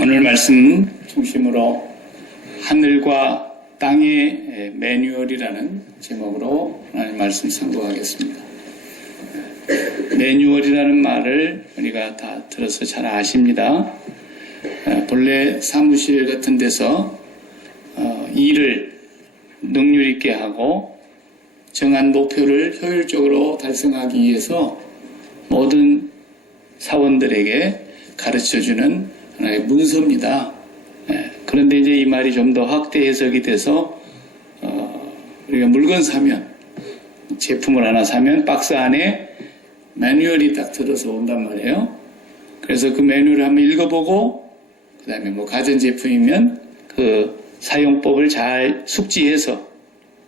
오늘 말씀 중심으로 하늘과 땅의 매뉴얼이라는 제목으로 하나님 말씀 선포하겠습니다. 매뉴얼이라는 말을 우리가 다 들어서 잘 아십니다. 본래 사무실 같은 데서 일을 능률 있게 하고 정한 목표를 효율적으로 달성하기 위해서 모든 사원들에게 가르쳐주는 하나의 문서입니다. 그런데 이제 이 말이 좀 더 확대 해석이 돼서 우리가 물건 사면, 제품을 하나 사면 박스 안에 매뉴얼이 딱 들어서 온단 말이에요. 그래서 그 매뉴얼을 한번 읽어보고 그 다음에 뭐 가전제품이면 그 사용법을 잘 숙지해서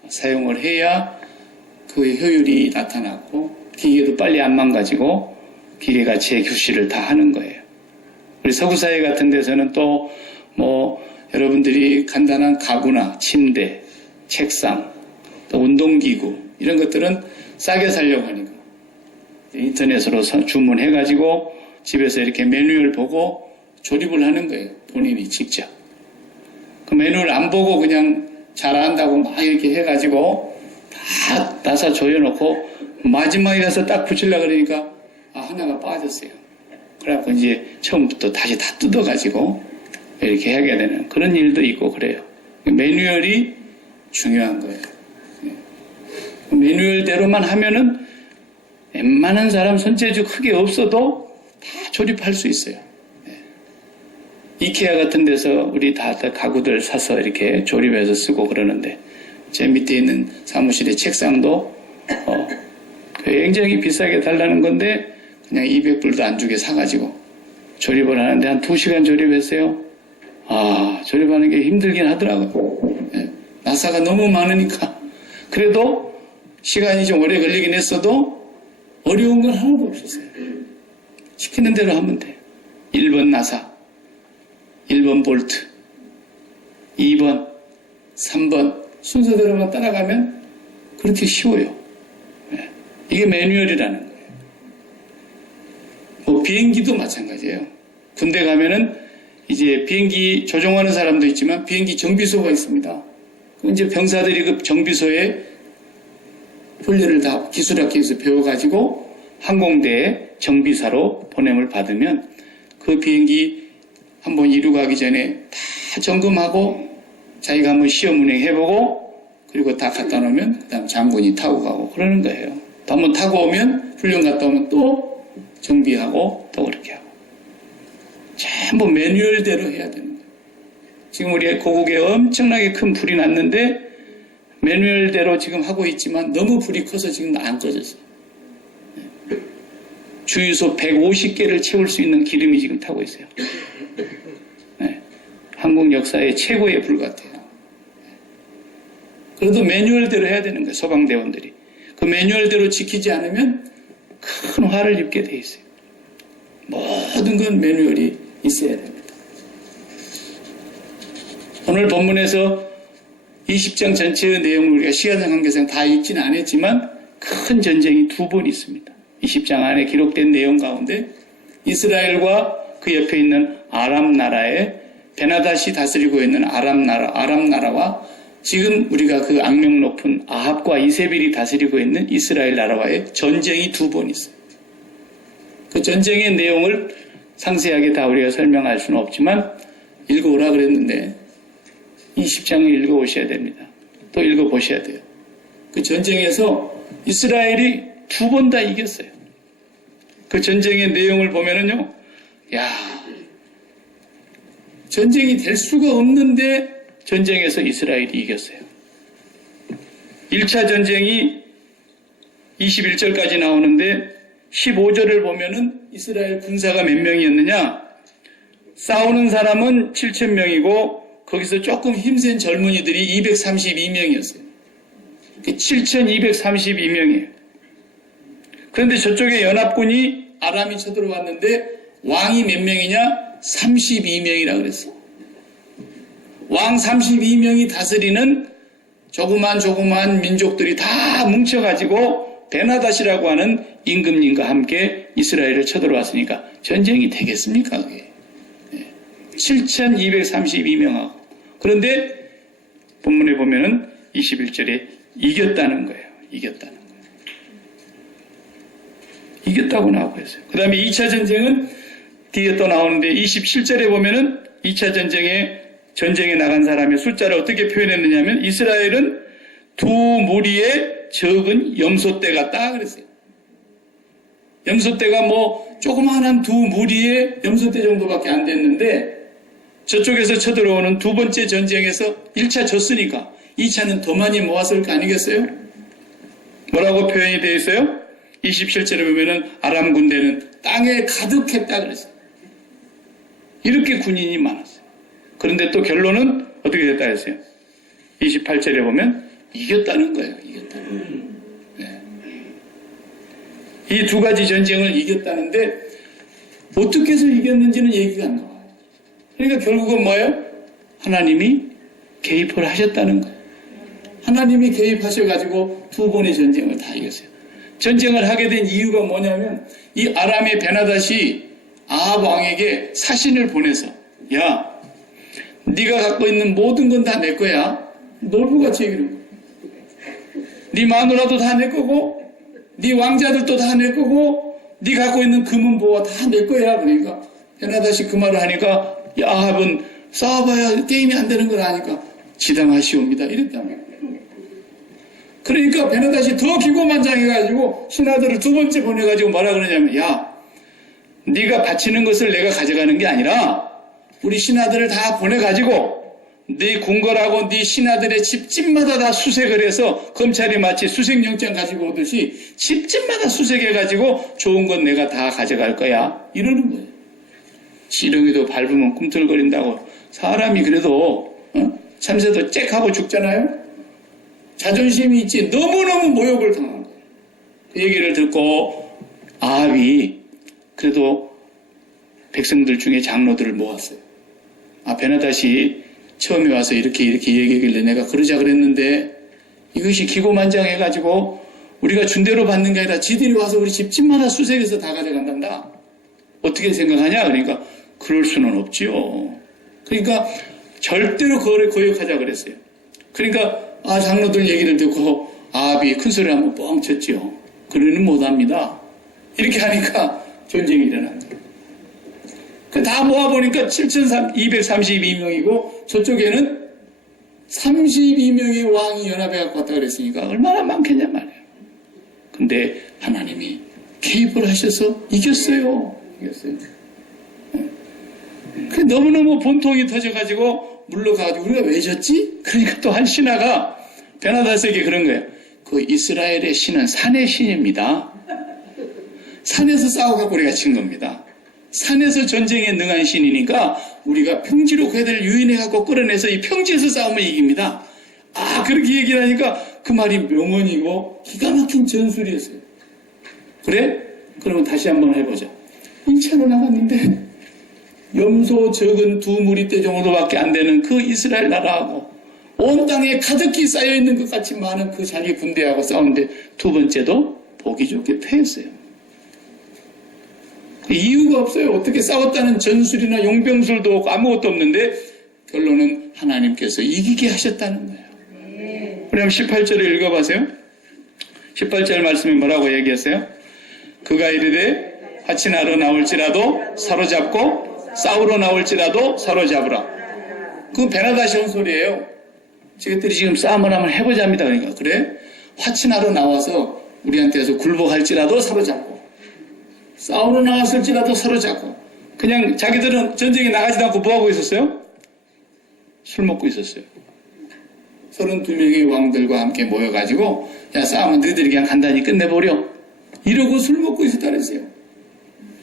사용을 해야 그의 효율이 나타나고 기계도 빨리 안 망가지고 기계가 제 교실을 다 하는 거예요. 우리 서구사회 같은 데서는 또 뭐 여러분들이 간단한 가구나 침대, 책상, 또 운동기구 이런 것들은 싸게 사려고 하니까 인터넷으로 주문해가지고 집에서 이렇게 매뉴얼 보고 조립을 하는 거예요. 본인이 직접. 그 매뉴얼 안 보고 그냥 잘한다고 막 이렇게 해가지고 다 나사 조여놓고 마지막에 가서 딱 붙이려고 그러니까 하나가 빠졌어요. 그래갖고 이제 처음부터 다시 다 뜯어가지고 이렇게 하게 되는 그런 일도 있고 그래요. 매뉴얼이 중요한 거예요. 매뉴얼대로만 하면은 웬만한 사람 손재주 크게 없어도 다 조립할 수 있어요. 이케아 같은 데서 우리 다 가구들 사서 이렇게 조립해서 쓰고 그러는데 제 밑에 있는 사무실의 책상도 굉장히 비싸게 달라는 건데 그냥 200불도 안 주게 사가지고 조립을 하는데 한 2시간 조립했어요. 조립하는 게 힘들긴 하더라고요. 나사가 너무 많으니까. 그래도 시간이 좀 오래 걸리긴 했어도 어려운 건 하나도 없었어요. 시키는 대로 하면 돼. 1번 나사, 1번 볼트, 2번, 3번 순서대로만 따라가면 그렇게 쉬워요. 이게 매뉴얼이라는 거예요. 뭐 비행기도 마찬가지예요. 군대 가면은 이제 비행기 조종하는 사람도 있지만 비행기 정비소가 있습니다. 이제 병사들이 그 정비소에 훈련을 다 기술학교에서 배워가지고 항공대에 정비사로 보냄을 받으면 그 비행기 한번 이륙하기 전에 다 점검하고 자기가 한번 시험 운행해보고 그리고 다 갖다 놓으면 그 다음 장군이 타고 가고 그러는 거예요. 또 한번 타고 오면 훈련 갔다 오면 또 정비하고 또 그렇게 하고 전부 매뉴얼대로 해야 되는 거예요. 지금 우리 고국에 엄청나게 큰 불이 났는데 매뉴얼대로 지금 하고 있지만 너무 불이 커서 지금 안 꺼졌어요. 주유소 150개를 채울 수 있는 기름이 지금 타고 있어요. 한국 역사의 최고의 불 같아요. 그래도 매뉴얼대로 해야 되는 거예요. 소방대원들이. 그 매뉴얼대로 지키지 않으면 큰 화를 입게 돼 있어요. 모든 건 매뉴얼이 있어야 됩니다. 오늘 본문에서 20장 전체의 내용을 우리가 시간상 관계상 다 읽지는 않았지만 큰 전쟁이 2번 있습니다. 20장 안에 기록된 내용 가운데 이스라엘과 그 옆에 있는 아람 나라의 베나닷이 다스리고 있는 아람 나라와 지금 우리가 그 악명 높은 아합과 이세벨이 다스리고 있는 이스라엘 나라와의 전쟁이 2번 있어요. 그 전쟁의 내용을 상세하게 다 우리가 설명할 수는 없지만 읽어오라 그랬는데 20장을 읽어오셔야 됩니다. 또 읽어보셔야 돼요. 그 전쟁에서 이스라엘이 2번 다 이겼어요. 그 전쟁의 내용을 보면은요, 전쟁이 될 수가 없는데 전쟁에서 이스라엘이 이겼어요. 1차 전쟁이 21절까지 나오는데 15절을 보면은 이스라엘 군사가 몇 명이었느냐? 싸우는 사람은 7,000명이고 거기서 조금 힘센 젊은이들이 232명이었어요. 7,232명이에요. 그런데 저쪽에 연합군이 아람이 쳐들어왔는데 왕이 몇 명이냐? 32명이라 그랬어. 왕 32명이 다스리는 조그만 민족들이 다 뭉쳐가지고 베나닷이라고 하는 임금님과 함께 이스라엘을 쳐들어왔으니까 전쟁이 되겠습니까? 그게. 7,232명하고. 그런데 본문에 보면은 21절에 이겼다는 거예요. 이겼다는 거예요. 이겼다고 나오고 있어요. 그 다음에 2차 전쟁은 뒤에 또 나오는데 27절에 보면은 2차 전쟁에 나간 사람의 숫자를 어떻게 표현했느냐면 이스라엘은 두 무리의 적은 염소떼 같다 그랬어요. 염소떼가 뭐 조그마한 두 무리의 염소떼 정도밖에 안 됐는데 저쪽에서 쳐들어오는 두 번째 전쟁에서 1차 졌으니까 2차는 더 많이 모았을 거 아니겠어요? 뭐라고 표현이 되어 있어요? 27절에 보면은 아람 군대는 땅에 가득했다 그랬어요. 이렇게 군인이 많았어요. 그런데 또 결론은 어떻게 됐다 그랬어요? 28절에 보면 이겼다는 거예요. 이겼다는 거예요. 네. 이 두 가지 전쟁을 이겼다는데 어떻게 해서 이겼는지는 얘기가 안 나와요. 그러니까 결국은 뭐예요? 하나님이 개입을 하셨다는 거예요. 하나님이 개입하셔가지고 두 번의 전쟁을 다 이겼어요. 전쟁을 하게 된 이유가 뭐냐면 이 아람의 베나닷이 아합 왕에게 사신을 보내서 야, 네가 갖고 있는 모든 건 다 내 거야. 놀부같이 얘기를 거야. 네 마누라도 다 내 거고 네 왕자들도 다 내 거고 네 갖고 있는 금은 보화 다 내 거야. 그러니까 베나닷이 그 말을 하니까 아합은 싸워봐야 게임이 안 되는 걸 아니까 지당하시옵니다. 이랬다며. 그러니까 베나닷이 더 기고만장해가지고 신하들을 두 번째 보내가지고 뭐라 그러냐면 야, 네가 바치는 것을 내가 가져가는 게 아니라 우리 신하들을 다 보내가지고 네 궁궐하고 네 신하들의 집집마다 다 수색을 해서 검찰이 마치 수색영장 가지고 오듯이 집집마다 수색해가지고 좋은 건 내가 다 가져갈 거야. 이러는 거예요. 지렁이도 밟으면 꿈틀거린다고. 사람이 그래도 참새도 짹하고 죽잖아요. 자존심이 있지 너무너무 모욕을 당한 거예요. 그 얘기를 듣고 아합이 그래도 백성들 중에 장로들을 모았어요. 베나닷이 처음에 와서 이렇게 얘기하길래 내가 그러자 그랬는데 이것이 기고만장해가지고 우리가 준 대로 받는 게 아니라 지들이 와서 우리 집집마다 수색해서 다 가져간단다. 어떻게 생각하냐? 그러니까 그럴 수는 없지요. 그러니까 절대로 그거를 거역하자 그랬어요. 그러니까 장로들 얘기를 듣고 아합이 큰 소리 한번 뻥 쳤지요. 그러는 못합니다. 이렇게 하니까 전쟁이 일어난 거예요. 다 모아보니까 7,232명이고 저쪽에는 32명의 왕이 연합해 갖고 왔다 그랬으니까 얼마나 많겠냐 말이에요. 근데 하나님이 개입을 하셔서 이겼어요. 너무너무 본통이 터져가지고 물러가가지고 우리가 왜 졌지? 그러니까 또 한 신하가 베나닷에게 그런 거예요. 그 이스라엘의 신은 산의 신입니다. 산에서 싸워갖고 우리가 진 겁니다. 산에서 전쟁에 능한 신이니까 우리가 평지로 그 애들 유인해갖고 끌어내서 이 평지에서 싸우면 이깁니다. 그렇게 얘기를 하니까 그 말이 명언이고 기가 막힌 전술이었어요. 그래? 그러면 다시 한번 해보자. 2차로 나갔는데 염소 적은 두 무리떼 정도밖에 안 되는 그 이스라엘 나라하고 온 땅에 가득히 쌓여있는 것 같이 많은 그 자기 군대하고 싸우는데 두 번째도 보기 좋게 패했어요. 이유가 없어요. 어떻게 싸웠다는 전술이나 용병술도 없고 아무것도 없는데 결론은 하나님께서 이기게 하셨다는 거예요. 그럼 18절을 읽어보세요. 18절 말씀이 뭐라고 얘기했어요? 그가 이르되 화친하러 나올지라도 사로잡고 싸우러 나올지라도 사로잡으라. 그 베나닷이 온 소리예요. 저것들이 지금 싸움을 한번 해보자입니다. 그러니까 그래? 화친하러 나와서 우리한테서 굴복할지라도 사로잡고 싸우러 나왔을지라도 사로잡고. 그냥 자기들은 전쟁에 나가지도 않고 뭐하고 있었어요? 술 먹고 있었어요. 32명의 왕들과 함께 모여가지고 야 싸움은 너희들이 그냥 간단히 끝내버려 이러고 술 먹고 있었다 그랬어요.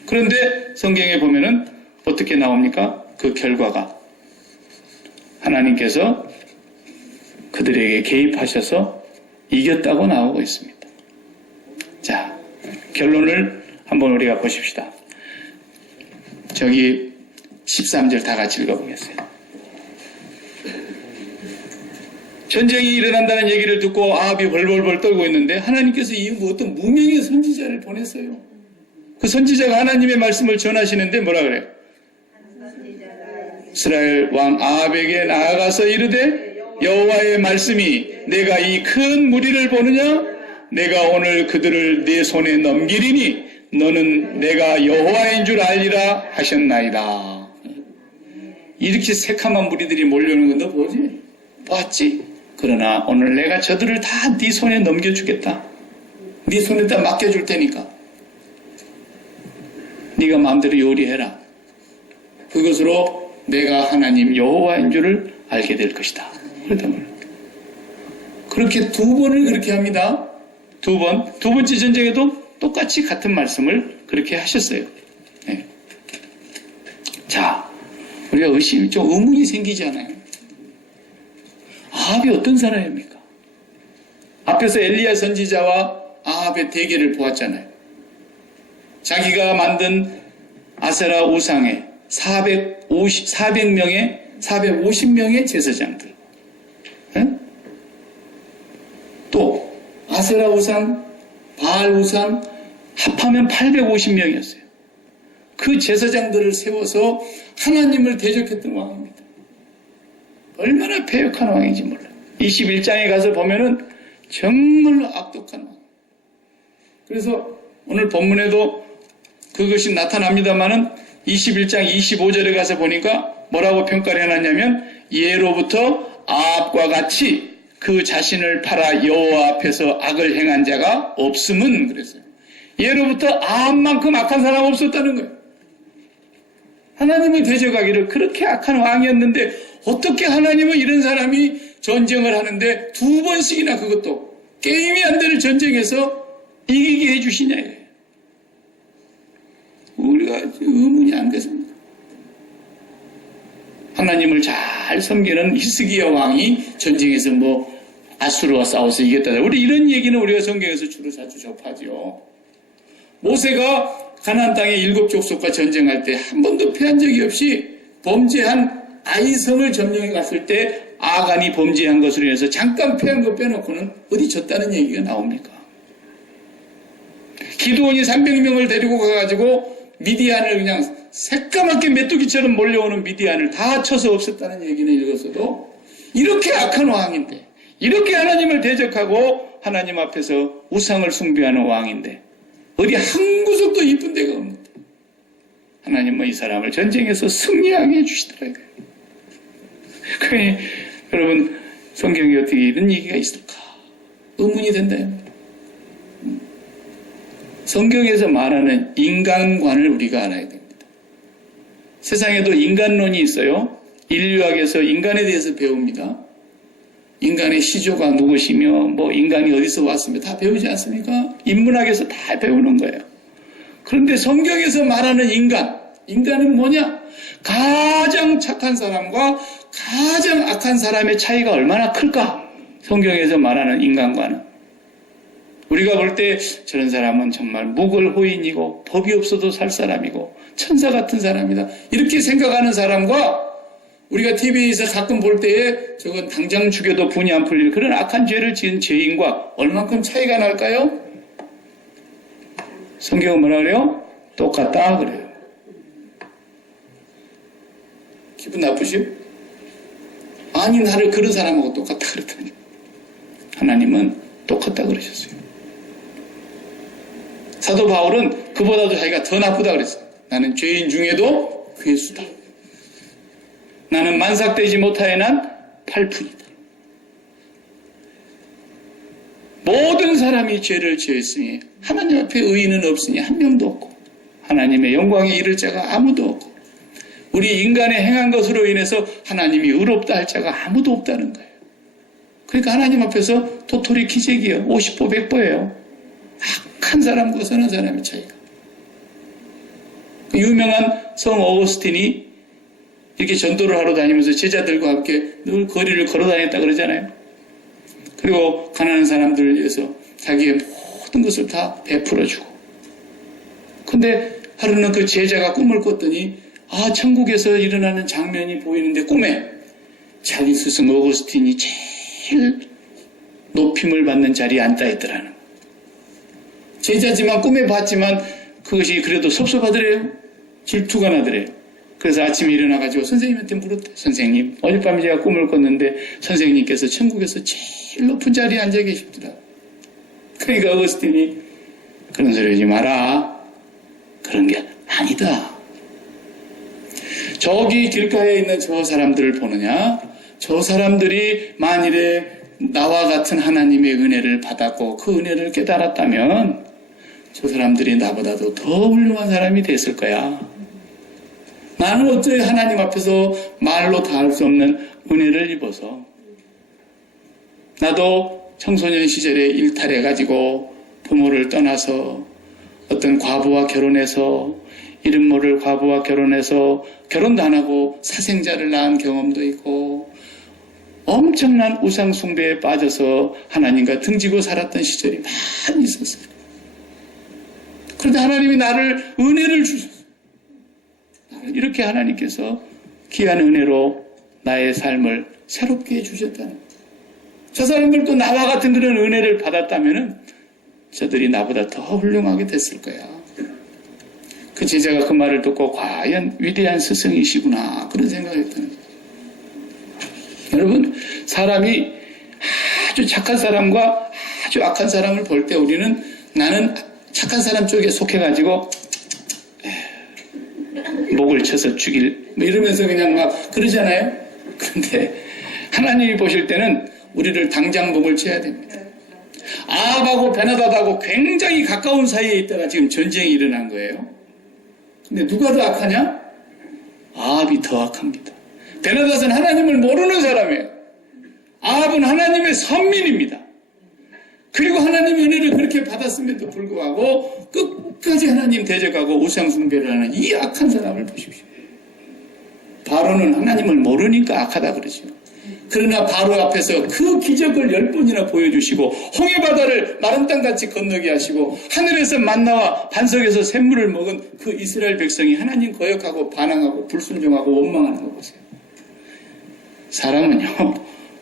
그런데 성경에 보면은 어떻게 나옵니까? 그 결과가 하나님께서 그들에게 개입하셔서 이겼다고 나오고 있습니다. 자, 결론을 한번 우리가 보십시다. 저기 13절 다 같이 읽어보겠어요. 전쟁이 일어난다는 얘기를 듣고 아합이 벌벌벌 떨고 있는데 하나님께서 이 어떤 무명의 선지자를 보냈어요. 그 선지자가 하나님의 말씀을 전하시는데 뭐라 그래요? 이스라엘 왕 아합에게 나아가서 이르되 여호와의 말씀이 내가 이 큰 무리를 보느냐? 내가 오늘 그들을 내 손에 넘기리니 너는 내가 여호와인 줄 알리라 하셨나이다. 이렇게 새카만 무리들이 몰려오는 건 너 보지? 봤지? 그러나 오늘 내가 저들을 다 네 손에 넘겨주겠다. 네 손에다 맡겨줄 테니까 네가 마음대로 요리해라. 그것으로 내가 하나님 여호와인 줄을 알게 될 것이다. 그렇단 말이에요. 그렇게 2번을 그렇게 합니다. 2번. 2번째 전쟁에도 똑같이 같은 말씀을 그렇게 하셨어요. 네. 자, 우리가 좀 의문이 생기잖아요. 아합이 어떤 사람입니까? 앞에서 엘리야 선지자와 아합의 대결을 보았잖아요. 자기가 만든 아세라 우상에 450명의 제사장들. 네? 또 아세라 우상, 바알 우상 합하면 850명이었어요. 그 제사장들을 세워서 하나님을 대적했던 왕입니다. 얼마나 패역한 왕인지 몰라요. 21장에 가서 보면은 정말로 악독한 왕. 그래서 오늘 본문에도 그것이 나타납니다만은 21장 25절에 가서 보니까 뭐라고 평가를 해놨냐면 예로부터 아합과 같이 그 자신을 팔아 여호와 앞에서 악을 행한 자가 없음은 그랬어요. 예로부터 아합만큼 악한 사람 없었다는 거예요. 하나님을 대적하기를 그렇게 악한 왕이었는데 어떻게 하나님은 이런 사람이 전쟁을 하는데 2번씩이나 그것도 게임이 안 되는 전쟁에서 이기게 해주시냐 이거예요. 우리가 의문이 안 됐습니다. 하나님을 잘 섬기는 히스기야 왕이 전쟁에서 아수르와 싸워서 이겼다. 우리 이런 얘기는 우리가 성경에서 주로 자주 접하죠. 모세가 가나안 땅의 7 족속과 전쟁할 때 한 번도 패한 적이 없이 범죄한 아이성을 점령해 갔을 때 아간이 범죄한 것으로 인해서 잠깐 패한 것 빼놓고는 어디 졌다는 얘기가 나옵니까? 기드온이 300명을 데리고 가가지고 미디안을 그냥 새까맣게 메뚜기처럼 몰려오는 미디안을 다 쳐서 없앴다는 얘기는 읽었어도 이렇게 악한 왕인데 이렇게 하나님을 대적하고 하나님 앞에서 우상을 숭배하는 왕인데 어디 한 구석도 이쁜 데가 없는데 하나님은 이 사람을 전쟁에서 승리하게 해주시더라고요. 그러니 여러분 성경에 어떻게 이런 얘기가 있을까? 의문이 된다. 성경에서 말하는 인간관을 우리가 알아야 됩니다. 세상에도 인간론이 있어요. 인류학에서 인간에 대해서 배웁니다. 인간의 시조가 무엇이며 인간이 어디서 왔으며 다 배우지 않습니까? 인문학에서 다 배우는 거예요. 그런데 성경에서 말하는 인간은 뭐냐? 가장 착한 사람과 가장 악한 사람의 차이가 얼마나 클까? 성경에서 말하는 인간과는. 우리가 볼 때 저런 사람은 정말 무골호인이고 법이 없어도 살 사람이고 천사 같은 사람이다. 이렇게 생각하는 사람과 우리가 TV에서 가끔 볼 때에 저건 당장 죽여도 분이 안 풀릴 그런 악한 죄를 지은 죄인과 얼만큼 차이가 날까요? 성경은 뭐라 그래요? 똑같다 그래요. 기분 나쁘시요? 아니 나를 그런 사람하고 똑같다 그랬더니 하나님은 똑같다 그러셨어요. 사도 바울은 그보다도 자기가 더 나쁘다 그랬어요. 나는 죄인 중에도 괴수다. 나는 만삭되지 못하여 난 팔푼이다. 모든 사람이 죄를 지었으니 하나님 앞에 의인은 없으니 한 명도 없고 하나님의 영광에 이를 자가 아무도 없고 우리 인간의 행한 것으로 인해서 하나님이 의롭다 할 자가 아무도 없다는 거예요. 그러니까 하나님 앞에서 도토리 키재기예요. 50보 100보예요. 악한 사람과 선한 사람의 차이가. 유명한 성 어거스틴이 이렇게 전도를 하러 다니면서 제자들과 함께 늘 거리를 걸어 다녔다 그러잖아요. 그리고 가난한 사람들을 위해서 자기의 모든 것을 다 베풀어주고. 근데 하루는 그 제자가 꿈을 꿨더니 천국에서 일어나는 장면이 보이는데 꿈에 자기 스승 어거스틴이 제일 높임을 받는 자리에 앉아 있더라는 거예요. 제자지만 꿈에 봤지만 그것이 그래도 섭섭하더래요. 질투가 나더래요. 그래서 아침에 일어나가지고 선생님한테 물었대. 선생님, 어젯밤에 제가 꿈을 꿨는데 선생님께서 천국에서 제일 높은 자리에 앉아 계시더라. 그러니까 어거스틴이 그런 소리 하지 마라. 그런 게 아니다. 저기 길가에 있는 저 사람들을 보느냐? 저 사람들이 만일에 나와 같은 하나님의 은혜를 받았고 그 은혜를 깨달았다면 저 사람들이 나보다도 더 훌륭한 사람이 됐을 거야. 나는 어째 하나님 앞에서 말로 다 할 수 없는 은혜를 입어서 나도 청소년 시절에 일탈해가지고 부모를 떠나서 어떤 과부와 결혼해서 이름 모를 과부와 결혼해서 결혼도 안 하고 사생자를 낳은 경험도 있고 엄청난 우상 숭배에 빠져서 하나님과 등지고 살았던 시절이 많이 있었어요. 그런데 하나님이 나를 은혜를 주셨어요. 이렇게 하나님께서 귀한 은혜로 나의 삶을 새롭게 해주셨다는 거예요. 저 사람들도 나와 같은 그런 은혜를 받았다면 저들이 나보다 더 훌륭하게 됐을 거야. 그 제자가 그 말을 듣고 과연 위대한 스승이시구나 그런 생각을 했다는 거예요. 여러분, 사람이 아주 착한 사람과 아주 악한 사람을 볼 때 우리는 나는 착한 사람 쪽에 속해가지고 목을 쳐서 죽일 이러면서 그냥 막 그러잖아요. 그런데 하나님이 보실 때는 우리를 당장 목을 쳐야 됩니다. 아합하고 베나닷하고 굉장히 가까운 사이에 있다가 지금 전쟁이 일어난 거예요. 근데 누가 더 악하냐? 아합이 더 악합니다. 베나닷은 하나님을 모르는 사람이에요. 아합은 하나님의 선민입니다. 그리고 하나님의 은혜를 그렇게 받았음에도 불구하고 끝까지 하나님 대적하고 우상 숭배를 하는 이 악한 사람을 보십시오. 바로는 하나님을 모르니까 악하다 그러죠. 그러나 바로 앞에서 그 기적을 10번이나 보여주시고 홍해바다를 마른 땅같이 건너게 하시고 하늘에서 만나와 반석에서 샘물을 먹은 그 이스라엘 백성이 하나님 거역하고 반항하고 불순종하고 원망하는 거 보세요. 사람은요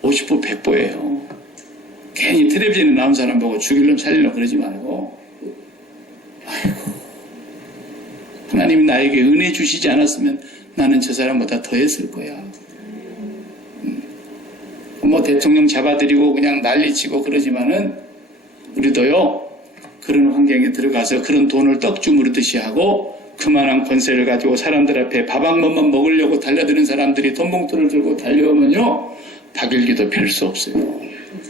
50보 100보예요. 괜히 텔레비전에 나온 사람 보고 죽일놈 살릴놈 그러지 말고 아이고 하나님이 나에게 은혜 주시지 않았으면 나는 저 사람보다 더 했을 거야. 뭐 대통령 잡아들이고 그냥 난리치고 그러지만은 우리도요 그런 환경에 들어가서 그런 돈을 떡주무르듯이 하고 그만한 권세를 가지고 사람들 앞에 밥 한 번만 먹으려고 달려드는 사람들이 돈봉투를 들고 달려오면요 박일기도 별 수 없어요.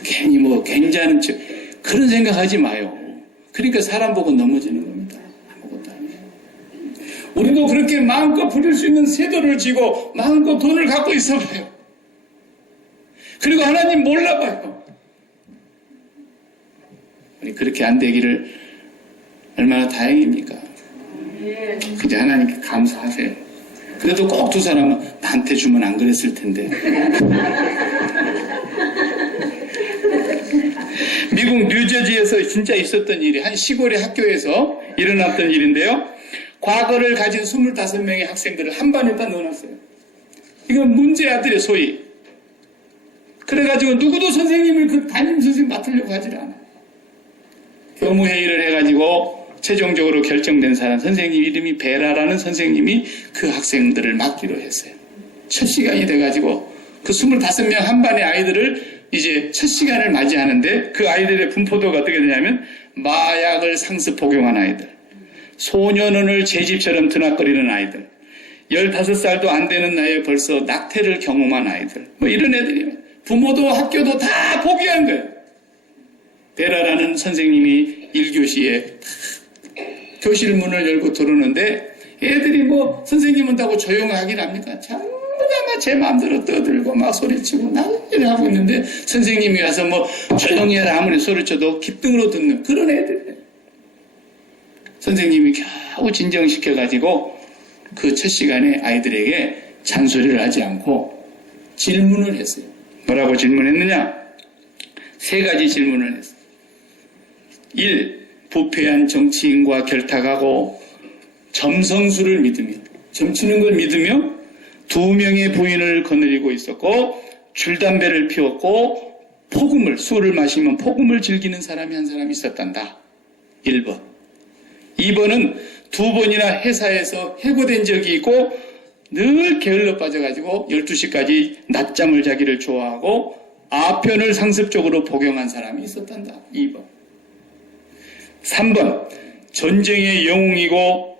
괜히 뭐 괜찮은 척 그런 생각하지 마요. 그러니까 사람 보고 넘어지는 겁니다. 아무것도 아니에요. 우리도 그렇게 마음껏 부릴 수 있는 세도를 쥐고 마음껏 돈을 갖고 있어봐요. 그리고 하나님 몰라봐요. 우리 그렇게 안 되기를 얼마나 다행입니까? 그저 하나님께 감사하세요. 그래도 꼭 두 사람은 나한테 주면 안 그랬을 텐데. 미국 뉴저지에서 진짜 있었던 일이 한 시골의 학교에서 일어났던 일인데요. 과거를 가진 25명의 학생들을 한 반에다 넣어놨어요. 이건 문제 아들의 소위. 그래가지고 누구도 선생님을 그 담임 선생님 맡으려고 하질 않아요. 교무회의를 해가지고 최종적으로 결정된 사람 선생님 이름이 베라라는 선생님이 그 학생들을 맡기로 했어요. 첫 시간이 돼가지고 그 25명 한 반의 아이들을 이제 첫 시간을 맞이하는데 그 아이들의 분포도가 어떻게 되냐면 마약을 상습 복용한 아이들, 소년원을 제 집처럼 드나거리는 아이들, 15살도 안 되는 나이에 벌써 낙태를 경험한 아이들, 뭐 이런 애들이 부모도 학교도 다 포기한 거예요. 베라라는 선생님이 1교시에 교실 문을 열고 들어오는데 애들이 뭐 선생님 온다고 조용하긴 합니까? 전부 다 막 제 마음대로 떠들고 막 소리치고 난리를 하고 있는데 선생님이 와서 뭐 조용히 해라 아무리 소리쳐도 귓등으로 듣는 그런 애들. 선생님이 겨우 진정시켜가지고 그 첫 시간에 아이들에게 잔소리를 하지 않고 질문을 했어요. 뭐라고 질문했느냐? 3가지 질문을 했어요. 1. 부패한 정치인과 결탁하고 점성술을 믿으며 점치는 걸 믿으며 2명의 부인을 거느리고 있었고 줄담배를 피웠고 폭음을 술을 마시면 폭음을 즐기는 사람이 한 사람이 있었단다. 1번. 2번은 2번이나 회사에서 해고된 적이 있고 늘 게을러 빠져가지고 12시까지 낮잠을 자기를 좋아하고 아편을 상습적으로 복용한 사람이 있었단다. 2번. 3번. 전쟁의 영웅이고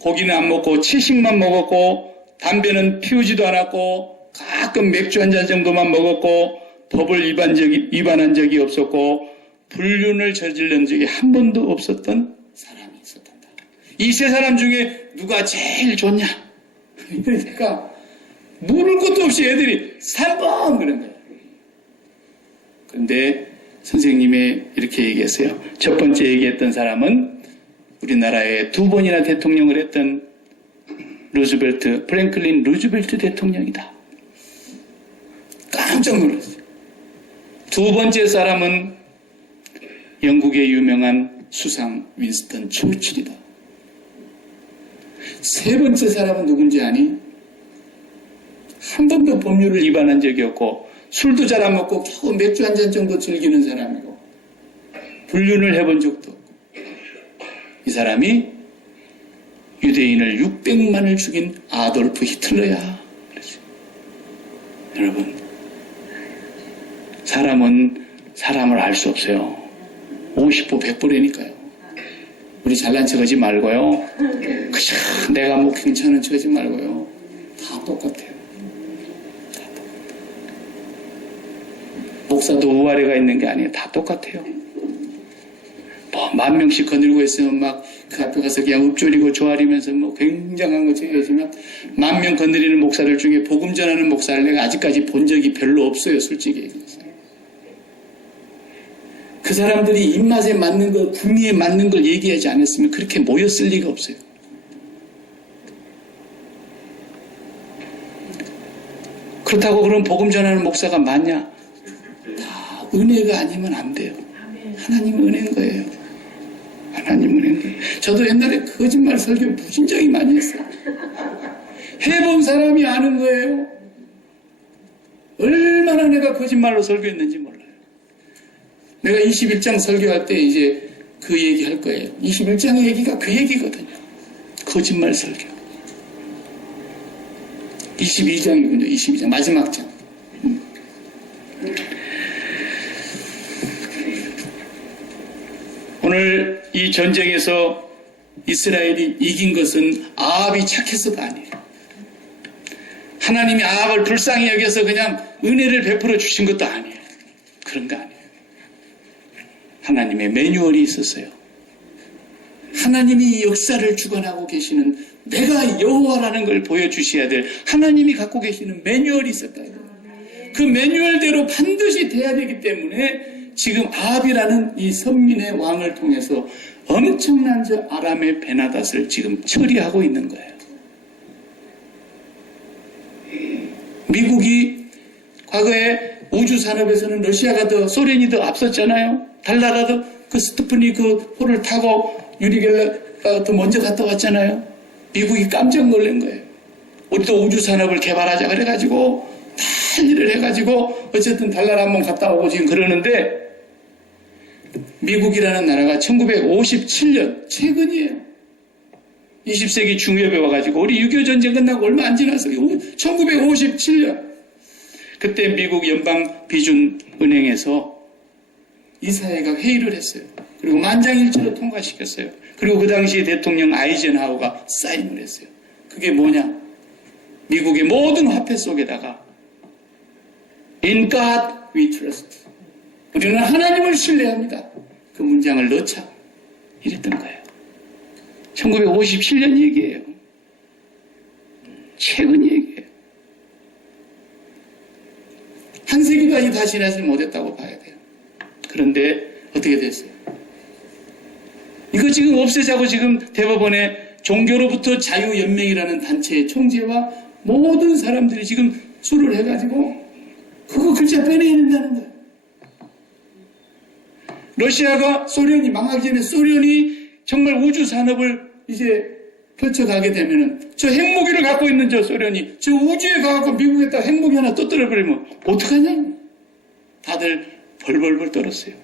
고기는 안 먹고 채식만 먹었고 담배는 피우지도 않았고 가끔 맥주 한 잔 정도만 먹었고 법을 위반한 적이 없었고 불륜을 저지른 적이 한 번도 없었던 사람이 있었단다. 이 세 사람 중에 누가 제일 좋냐? 이러니까 물을 것도 없이 애들이 3번 그런 거예요. 그런데 선생님이 이렇게 얘기했어요. 첫 번째 얘기했던 사람은 우리나라에 2번이나 대통령을 했던 프랭클린 루즈벨트 대통령이다. 깜짝 놀랐어요. 두 번째 사람은 영국의 유명한 수상 윈스턴 처칠이다. 세 번째 사람은 누군지 아니? 한 번도 법률을 위반한 적이 없고 술도 잘 안 먹고 겨우 맥주 한 잔 정도 즐기는 사람이고 불륜을 해본 적도 없고 이 사람이 유대인을 600만을 죽인 아돌프 히틀러야. 그랬어요. 여러분, 사람은 사람을 알 수 없어요. 50보 100보라니까요. 우리 잘난 척하지 말고요. 그저 내가 뭐 괜찮은 척하지 말고요. 다 똑같아요. 다 똑같아요. 목사도 우아래가 있는 게 아니에요. 다 똑같아요. 뭐 10,000명씩 거느리고 있으면 막 그 앞에 가서 그냥 읊조리고 조아리면서 뭐 굉장한 거 చేయ지만 10,000명 건드리는 목사들 중에 복음 전하는 목사를 내가 아직까지 본 적이 별로 없어요. 솔직히 얘기해서. 그 사람들이 입맛에 맞는 거, 구미에 맞는 걸 얘기하지 않았으면 그렇게 모였을 리가 없어요. 그렇다고 그럼 복음 전하는 목사가 맞냐? 다 은혜가 아니면 안 돼요. 하나님 은혜인 거예요. 하나님 은혜인 거예요. 저도 옛날에 거짓말 설교 무진장이 많이 했어요. 해본 사람이 아는 거예요. 얼마나 내가 거짓말로 설교했는지 몰라요. 내가 21장 설교할 때 이제 그 얘기 할 거예요. 21장의 얘기가 그 얘기거든요. 거짓말 설교. 22장이군요. 22장. 마지막 장. 오늘 이 전쟁에서 이스라엘이 이긴 것은 아합이 착해서가 아니에요. 하나님이 아합을 불쌍히 여겨서 그냥 은혜를 베풀어 주신 것도 아니에요. 그런 거 아니에요. 하나님의 매뉴얼이 있었어요. 하나님이 이 역사를 주관하고 계시는 내가 여호와라는 걸 보여주셔야 될 하나님이 갖고 계시는 매뉴얼이 있었다. 그 매뉴얼대로 반드시 돼야 되기 때문에 지금 아합이라는 이 선민의 왕을 통해서 엄청난 저 아람의 베나닷을 지금 처리하고 있는 거예요. 미국이 과거에 우주산업에서는 러시아가 소련이 더 앞섰잖아요. 달나라도 그 스푸트니크 호를 타고 유리겔라가 더 먼저 갔다 왔잖아요. 미국이 깜짝 놀란 거예요. 우리도 우주산업을 개발하자 그래가지고 난리를 해가지고 어쨌든 달나라 한번 갔다 오고 지금 그러는데 미국이라는 나라가 1957년 최근이에요. 20세기 중엽에 와가지고 우리 6.25 전쟁 끝나고 얼마 안 지났어요. 1957년 그때 미국 연방비준은행에서 이사회가 회의를 했어요. 그리고 만장일치로 통과시켰어요. 그리고 그 당시 대통령 아이젠하워가 사인을 했어요. 그게 뭐냐? 미국의 모든 화폐 속에다가 In God we trust. 우리는 하나님을 신뢰합니다. 그 문장을 넣자. 이랬던 거예요. 1957년 얘기예요. 최근 얘기예요. 한 세기까지 다 지나지 못했다고 봐야 돼요. 그런데 어떻게 됐어요? 이거 지금 없애자고 지금 대법원에 종교로부터 자유연맹이라는 단체의 총재와 모든 사람들이 지금 수를 해가지고 그거 글자 빼내야 된다는 거예요. 러시아가 소련이 망하기 전에 소련이 정말 우주산업을 이제 펼쳐가게 되면은 저 핵무기를 갖고 있는 저 소련이 저 우주에 가갖고 미국에다 핵무기 하나 또 떨어버리면 어떡하냐? 다들 벌벌벌 떨었어요.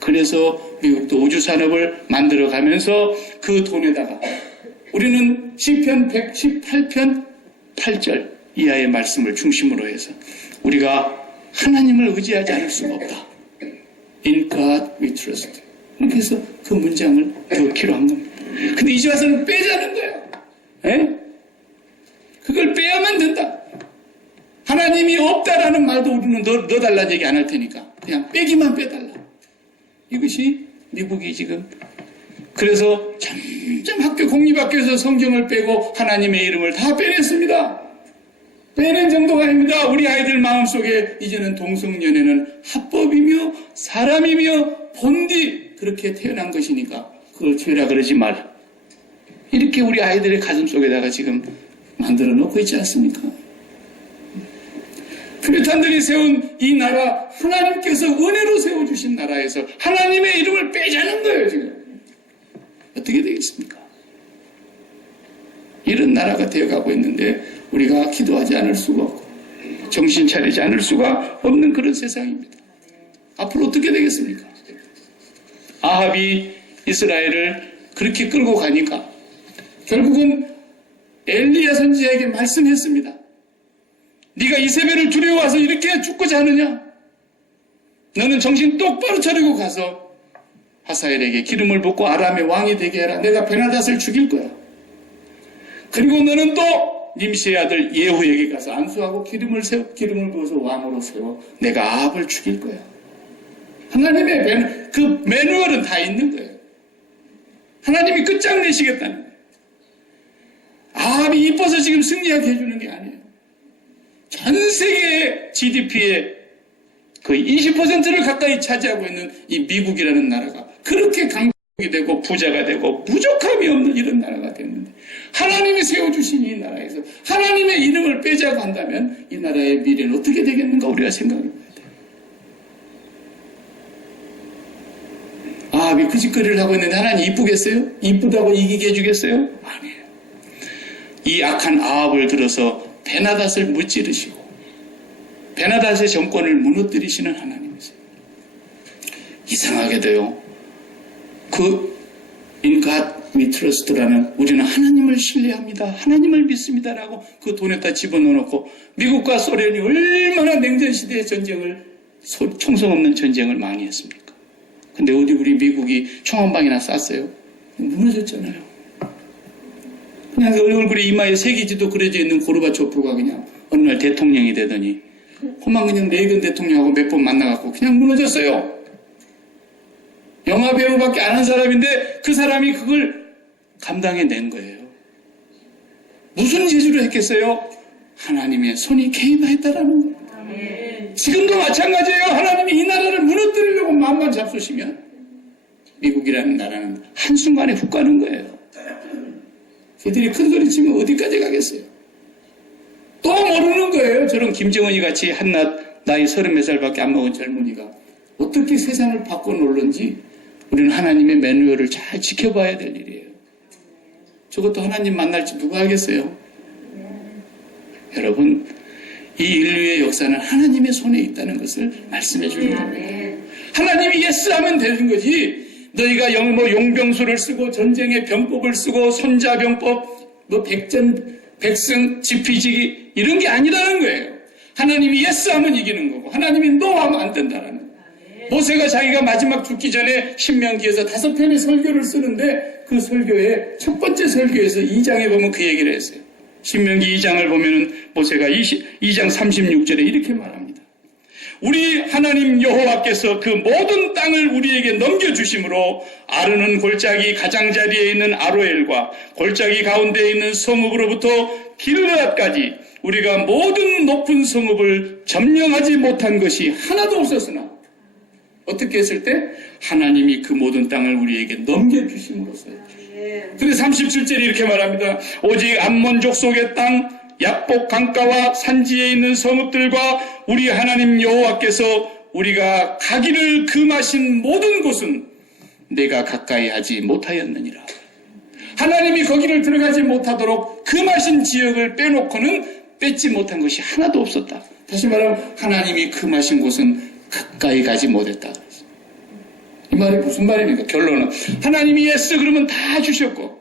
그래서 미국도 우주산업을 만들어가면서 그 돈에다가 우리는 시편 118편 8절 이하의 말씀을 중심으로 해서 우리가 하나님을 의지하지 않을 수가 없다. In God we trust. 이렇게 해서 그 문장을 넣기로 한 겁니다. 근데 이제 와서는 빼자는 거예요. 에? 그걸 빼야만 된다. 하나님이 없다라는 말도 우리는 넣어달라는 얘기 안 할 테니까 그냥 빼기만 빼달라. 이것이 미국이 지금 그래서 점점 공립학교에서 성경을 빼고 하나님의 이름을 다 빼냈습니다. 빼낸 정도가 아닙니다. 우리 아이들 마음속에 이제는 동성연애는 합법이며 사람이며 본디 그렇게 태어난 것이니까 그걸 죄라 그러지 마라. 이렇게 우리 아이들의 가슴속에다가 지금 만들어 놓고 있지 않습니까? 퓨리탄들이 세운 이 나라, 하나님께서 은혜로 세워주신 나라에서 하나님의 이름을 빼자는 거예요, 지금. 어떻게 되겠습니까? 이런 나라가 되어가고 있는데 우리가 기도하지 않을 수가 없고 정신 차리지 않을 수가 없는 그런 세상입니다. 앞으로 어떻게 되겠습니까? 아합이 이스라엘을 그렇게 끌고 가니까 결국은 엘리야 선지자에게 말씀했습니다. 네가 이세벨을 두려워해서 이렇게 죽고자 하느냐? 너는 정신 똑바로 차리고 가서 하사엘에게 기름을 붓고 아람의 왕이 되게 해라. 내가 베나닷을 죽일 거야. 그리고 너는 또 님시의 아들 예후에게 가서 안수하고 기름을 부어서 왕으로 세워 내가 아합을 죽일 거야. 하나님의 그 매뉴얼은 다 있는 거예요. 하나님이 끝장내시겠다는 거예요. 아합이 이뻐서 지금 승리하게 해주는 게 아니에요. 전 세계의 GDP의 거의 20%를 가까이 차지하고 있는 이 미국이라는 나라가 그렇게 강국이 되고 부자가 되고 부족함이 없는 이런 나라가 됐는데 하나님이 세워주신 이 나라에서 하나님의 이름을 빼자고 한다면 이 나라의 미래는 어떻게 되겠는가 우리가 생각해 봐야 돼요. 아합이 그 짓거리를 하고 있는데 하나님 이쁘겠어요? 이쁘다고 이기게 해주겠어요? 아니에요. 이 악한 아합을 들어서 베나닷을 무찌르시고 베나닷의 정권을 무너뜨리시는 하나님이세요. 이상하게도요. 그 In God we trust라는 우리는 하나님을 신뢰합니다. 하나님을 믿습니다라고 그 돈에다 집어넣어놓고 미국과 소련이 얼마나 냉전시대의 전쟁을 총성 없는 전쟁을 많이 했습니까? 근데 어디 우리 미국이 총 한 방이나 쐈어요? 무너졌잖아요. 그냥 얼굴에 이마에 새기지도 그려져 있는 고르바초프가 그냥 어느 날 대통령이 되더니 그만 그냥 레이건 대통령하고 몇 번 만나갖고 그냥 무너졌어요. 영화 배우밖에 안 한 사람인데 그 사람이 그걸 감당해낸 거예요. 무슨 재주를 했겠어요? 하나님의 손이 개입했다라는 거예요. 지금도 마찬가지예요. 하나님이 이 나라를 무너뜨리려고 마음만 잡수시면 미국이라는 나라는 한순간에 훅 가는 거예요. 걔들이 큰 소리 치면 어디까지 가겠어요? 또 모르는 거예요. 저런 김정은이 같이 한낱 나이 30몇 살밖에 안 먹은 젊은이가 어떻게 세상을 바꿔놓을는지 우리는 하나님의 매뉴얼을 잘 지켜봐야 될 일이에요. 저것도 하나님 만날지 누가 알겠어요? 여러분, 이 인류의 역사는 하나님의 손에 있다는 것을 말씀해 주는 겁니다. 하나님이 예스 하면 되는 거지. 너희가 용병수를 쓰고 전쟁의 병법을 쓰고 손자병법, 백승, 지피지기 이런 게 아니라는 거예요. 하나님이 예스 하면 이기는 거고 하나님이 노 하면 안 된다라는 거예요. 모세가 자기가 마지막 죽기 전에 신명기에서 5편의 설교를 쓰는데 그 설교의 첫 번째 설교에서 2장에 보면 그 얘기를 했어요. 신명기 2장을 보면은 모세가 2장 36절에 이렇게 말합니다. 우리 하나님 여호와께서 그 모든 땅을 우리에게 넘겨주심으로 아르논 골짜기 가장자리에 있는 아로엘과 골짜기 가운데에 있는 성읍으로부터 길르앗까지 우리가 모든 높은 성읍을 점령하지 못한 것이 하나도 없었으나 어떻게 했을 때? 하나님이 그 모든 땅을 우리에게 넘겨주심으로써요. 그래서 37절에 이렇게 말합니다. 오직 암몬 족속의 땅 약복 강가와 산지에 있는 성읍들과 우리 하나님 여호와께서 우리가 가기를 금하신 모든 곳은 내가 가까이 하지 못하였느니라. 하나님이 거기를 들어가지 못하도록 금하신 지역을 빼놓고는 뺏지 못한 것이 하나도 없었다. 다시 말하면 하나님이 금하신 곳은 가까이 가지 못했다. 이 말이 무슨 말입니까? 결론은 하나님이 예스 그러면 다 주셨고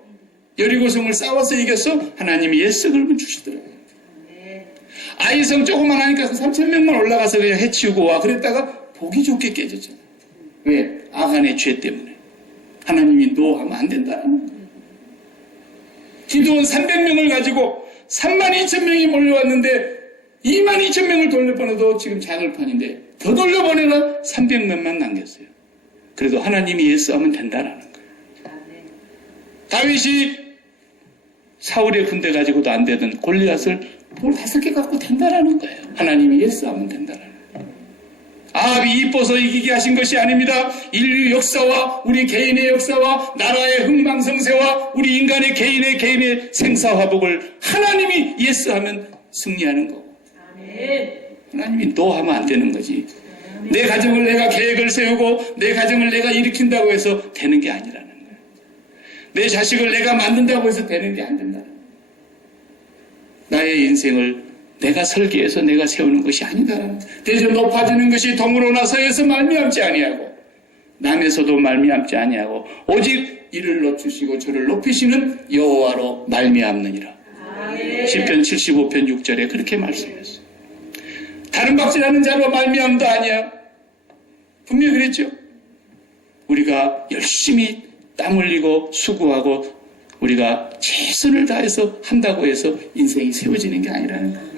여리고성을 싸워서 이겼어? 하나님이 예스 그러면 주시더라고요. 아이성 조그만 하니까 3,000명만 올라가서 그냥 해치우고 와. 그랬다가 보기 좋게 깨졌잖아요. 왜? 아간의 죄 때문에. 하나님이 노하면 안 된다는 거예요. 기도원 300명을 가지고 32,000명이 몰려왔는데 22,000명을 돌려보내도 지금 장을판인데 더 돌려보내나 300명만 남겼어요. 그래도 하나님이 예수 하면 된다라는 거예요. 다윗이 사울의 군대 가지고도 안 되던 골리앗을 돌 5개 갖고 된다라는 거예요. 하나님이 예수 하면 된다라는 거예요. 아합이 이뻐서 이기게 하신 것이 아닙니다. 인류 역사와 우리 개인의 역사와 나라의 흥망성쇠와 우리 인간의 개인의 생사화복을 하나님이 예수 하면 승리하는 거고. 하나님이 노 하면 안 되는 거지. 내 가정을 내가 계획을 세우고 내 가정을 내가 일으킨다고 해서 되는 게 아니라는 거예요. 내 자식을 내가 만든다고 해서 되는 게 안 된다는 거예요. 나의 인생을 내가 설계해서 내가 세우는 것이 아니다라는 거예요. 대저 높아지는 것이 동으로나 서에서 말미암지 아니하고 남에서도 말미암지 아니하고 오직 이를 낮추시고 저를 높이시는 여호와로 말미암느니라. 시편 75편 6절에 그렇게 말씀했어요. 다른 박질하는 자로 말미암도 아니야. 분명히 그랬죠. 우리가 열심히 땀 흘리고 수고하고 우리가 최선을 다해서 한다고 해서 인생이 세워지는 게 아니라는 거예요.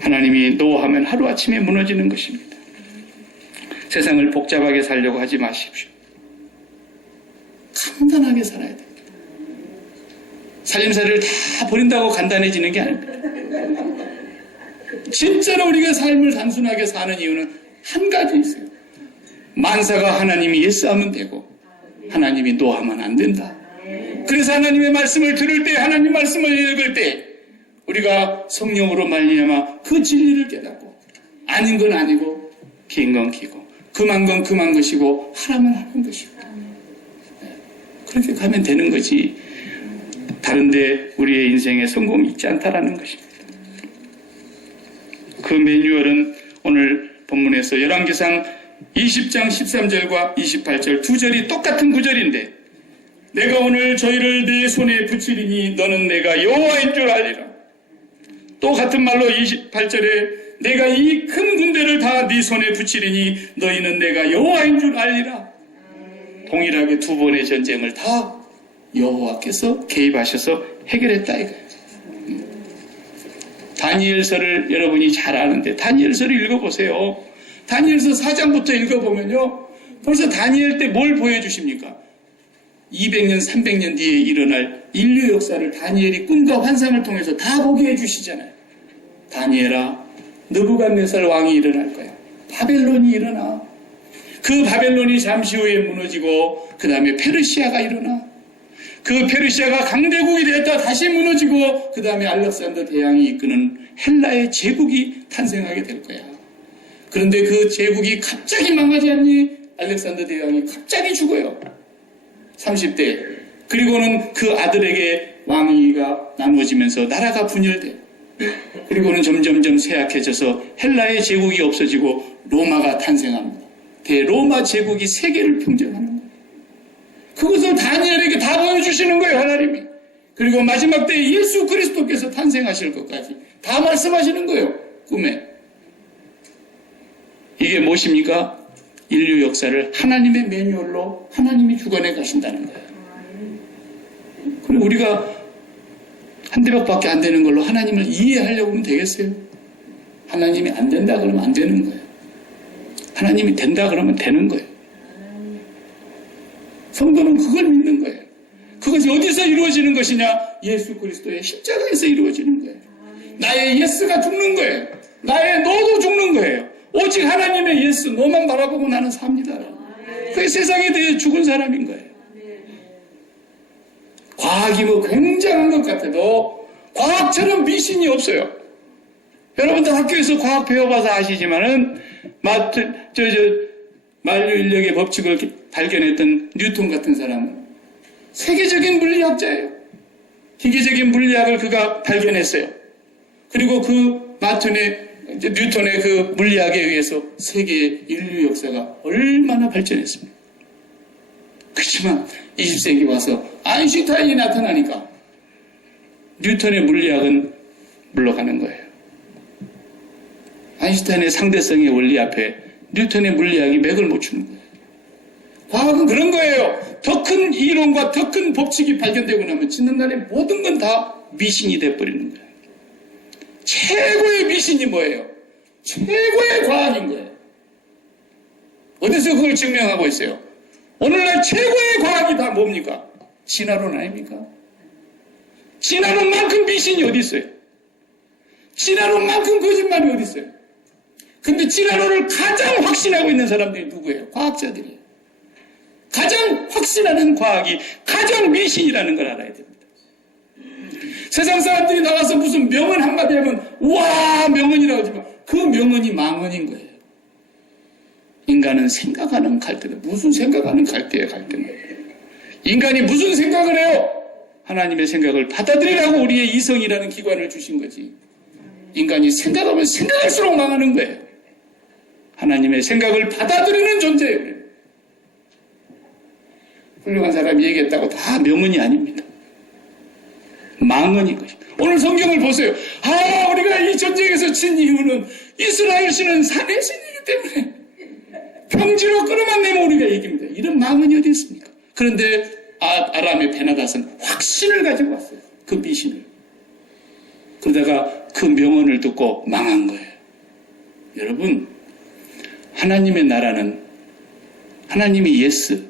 하나님이 노하면 하루아침에 무너지는 것입니다. 세상을 복잡하게 살려고 하지 마십시오. 간단하게 살아야 됩니다. 살림살이를 다 버린다고 간단해지는 게 아닙니다. 진짜로 우리가 삶을 단순하게 사는 이유는 한 가지 있어요. 만사가 하나님이 예스하면 되고 하나님이 노하면 안 된다. 그래서 하나님의 말씀을 들을 때, 하나님 말씀을 읽을 때 우리가 성령으로 말미암아 그 진리를 깨닫고 아닌 건 아니고 긴 건 기고 금한 건 금한 것이고 하라면 하는 것이고 그렇게 가면 되는 거지. 다른데 우리의 인생에 성공이 있지 않다라는 것입니다. 그 매뉴얼은 오늘 본문에서 열왕기상 20장 13절과 28절 두 절이 똑같은 구절인데 내가 오늘 저희를 네 손에 붙이리니 너는 내가 여호와인 줄 알리라. 또 같은 말로 28절에 내가 이 큰 군대를 다 네 손에 붙이리니 너희는 내가 여호와인 줄 알리라. 동일하게 두 번의 전쟁을 다 여호와께서 개입하셔서 해결했다 이거예요. 다니엘서를 여러분이 잘 아는데 다니엘서를 읽어보세요. 다니엘서 4장부터 읽어보면요. 벌써 다니엘 때 뭘 보여주십니까? 200년, 300년 뒤에 일어날 인류 역사를 다니엘이 꿈과 환상을 통해서 다 보게 해주시잖아요. 다니엘아, 느부갓네살 왕이 일어날 거야. 바벨론이 일어나. 그 바벨론이 잠시 후에 무너지고 그 다음에 페르시아가 일어나. 그 페르시아가 강대국이 되었다 다시 무너지고 그 다음에 알렉산더 대왕이 이끄는 헬라의 제국이 탄생하게 될 거야. 그런데 그 제국이 갑자기 망하지 않니? 알렉산더 대왕이 갑자기 죽어요. 30대. 그리고는 그 아들에게 왕위가 나누어지면서 나라가 분열돼. 그리고는 점점점 쇠약해져서 헬라의 제국이 없어지고 로마가 탄생합니다. 대로마 제국이 세계를 평정하는 거예요. 그것을 다니엘에게 다 보여주시는 거예요, 하나님이. 그리고 마지막 때 예수 그리스도께서 탄생하실 것까지 다 말씀하시는 거예요, 꿈에. 이게 무엇입니까? 인류 역사를 하나님의 매뉴얼로 하나님이 주관해 가신다는 거예요. 그리고 우리가 한 대밖에 안 되는 걸로 하나님을 이해하려고 하면 되겠어요? 하나님이 안 된다 그러면 안 되는 거예요. 하나님이 된다 그러면 되는 거예요. 성도는 그걸 믿는 거예요. 그것이 어디서 이루어지는 것이냐? 예수 그리스도의 십자가에서 이루어지는 거예요. 나의 예스가 죽는 거예요. 나의 노도 죽는 거예요. 오직 하나님의 예수, 너만 바라보고 나는 삽니다. 그게 세상에 대해 죽은 사람인 거예요. 과학이 뭐 굉장한 것 같아도 과학처럼 미신이 없어요. 여러분들 학교에서 과학 배워봐서 아시지만은 만유인력의 법칙을 발견했던 뉴턴 같은 사람은 세계적인 물리학자예요. 기계적인 물리학을 그가 발견했어요. 그리고 그 뉴턴의 그 물리학에 의해서 세계의 인류 역사가 얼마나 발전했습니까? 그렇지만 20세기 와서 아인슈타인이 나타나니까 뉴턴의 물리학은 물러가는 거예요. 아인슈타인의 상대성의 원리 앞에 뉴턴의 물리학이 맥을 못 추는 거예요. 과학은 그런 거예요. 더 큰 이론과 더 큰 법칙이 발견되고 나면 짓는 날에 모든 건 다 미신이 돼버리는 거예요. 최고의 미신이 뭐예요? 최고의 과학인 거예요. 어디서 그걸 증명하고 있어요? 오늘날 최고의 과학이 다 뭡니까? 진화론 아닙니까? 진화론만큼 미신이 어디 있어요? 진화론만큼 거짓말이 어디 있어요? 근데 진화론을 가장 확신하고 있는 사람들이 누구예요? 과학자들이에요. 가장 확신하는 과학이 가장 미신이라는 걸 알아야 됩니다. 세상 사람들이 나와서 무슨 명언 한마디 하면 와 명언이라고 하지만 그 명언이 망언인 거예요. 인간은 생각하는 갈대다. 무슨 생각하는 갈대예요, 갈대는. 인간이 무슨 생각을 해요? 하나님의 생각을 받아들이라고 우리의 이성이라는 기관을 주신 거지. 인간이 생각하면 생각할수록 망하는 거예요. 하나님의 생각을 받아들이는 존재예요. 훌륭한 사람이 얘기했다고 다 명언이 아닙니다. 망언인 것이. 오늘 성경을 보세요. 우리가 이 전쟁에서 진 이유는 이스라엘 신은 산의 신이기 때문에 평지로 끌어만 내면 우리가 이깁니다. 이런 망언이 어디 있습니까? 그런데 아람의 베나닷은 확신을 가지고 왔어요. 그 미신을. 그러다가 그 명언을 듣고 망한 거예요. 여러분, 하나님의 나라는 하나님이 예스,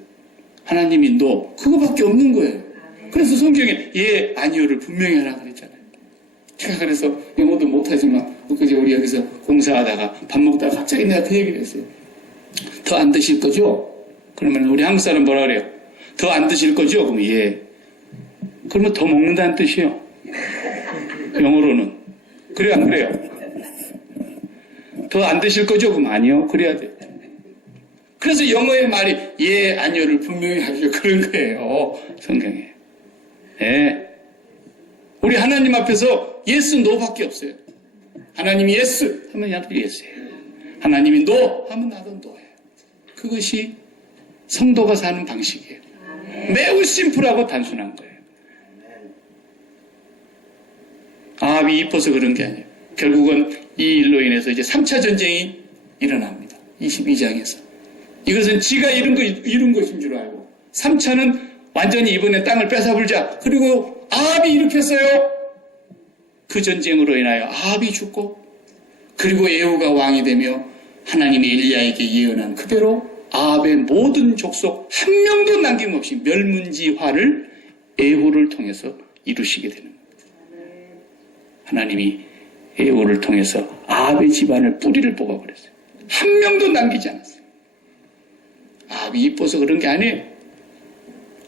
하나님이 노, 그거밖에 없는 거예요. 그래서 성경에 예, 아니요를 분명히 하라 그랬잖아요. 제가 그래서 영어도 못하지만 그제 우리 여기서 공사하다가 밥 먹다가 갑자기 내가 그 얘기를 했어요. 더 안 드실 거죠? 그러면 우리 한국 사람 뭐라 그래요? 더 안 드실 거죠? 그러면 예. 그러면 더 먹는다는 뜻이에요. 영어로는. 그래요, 안 그래요? 더 안 드실 거죠? 그럼 아니요. 그래야 돼요. 그래서 영어의 말이 예, 아니요를 분명히 하시오. 그런 거예요. 성경에. 예. 우리 하나님 앞에서 예스, 노밖에 없어요. 하나님이 예스 하면 나도 예스예요. 하나님이 노 하면 나도 노예요. 그것이 성도가 사는 방식이에요. 매우 심플하고 단순한 거예요. 아합이 이뻐서 그런 게 아니에요. 결국은 이 일로 인해서 이제 3차 전쟁이 일어납니다. 22장에서. 이것은 지가 이룬 것인 줄 알고 3차는 완전히 이번에 땅을 뺏어불자. 그리고 아합이 일으켰어요. 그 전쟁으로 인하여 아합이 죽고 그리고 예후가 왕이 되며 하나님이 엘리야에게 예언한 그대로 아합의 모든 족속 한 명도 남김없이 멸문지화를 예후를 통해서 이루시게 되는 겁니다. 하나님이 예후를 통해서 아합의 집안을 뿌리를 뽑아버렸어요. 한 명도 남기지 않았어요. 아합이 이뻐서 그런 게 아니에요.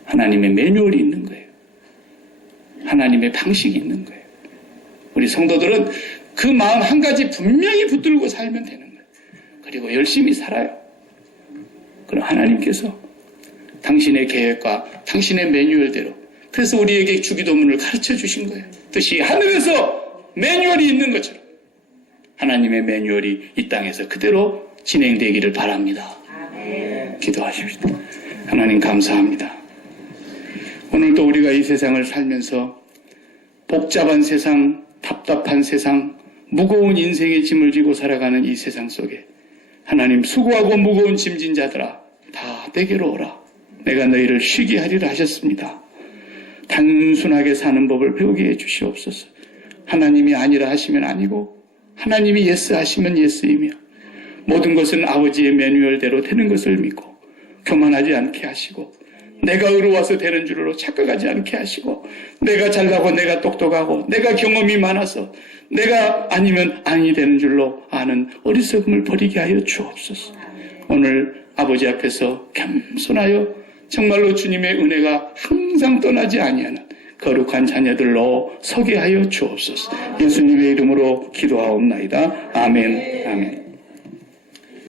하나님의 매뉴얼이 있는 거예요. 하나님의 방식이 있는 거예요. 우리 성도들은 그 마음 한 가지 분명히 붙들고 살면 되는 거예요. 그리고 열심히 살아요. 그럼 하나님께서 당신의 계획과 당신의 매뉴얼대로 그래서 우리에게 주기도문을 가르쳐 주신 거예요. 뜻이 하늘에서 매뉴얼이 있는 것처럼 하나님의 매뉴얼이 이 땅에서 그대로 진행되기를 바랍니다. 기도하십시오. 하나님 감사합니다. 오늘도 우리가 이 세상을 살면서 복잡한 세상, 답답한 세상, 무거운 인생의 짐을 지고 살아가는 이 세상 속에 하나님 수고하고 무거운 짐진 자들아 다 내게로 오라. 내가 너희를 쉬게 하리라 하셨습니다. 단순하게 사는 법을 배우게 해주시옵소서. 하나님이 아니라 하시면 아니고 하나님이 예스 하시면 예스이며 모든 것은 아버지의 매뉴얼대로 되는 것을 믿고 교만하지 않게 하시고 내가 의로워서 되는 줄로 착각하지 않게 하시고 내가 잘나고 내가 똑똑하고 내가 경험이 많아서 내가 아니면 아니 되는 줄로 아는 어리석음을 버리게 하여 주옵소서. 오늘 아버지 앞에서 겸손하여 정말로 주님의 은혜가 항상 떠나지 아니하는 거룩한 자녀들로 서게 하여 주옵소서. 예수님의 이름으로 기도하옵나이다. 아멘. 아멘.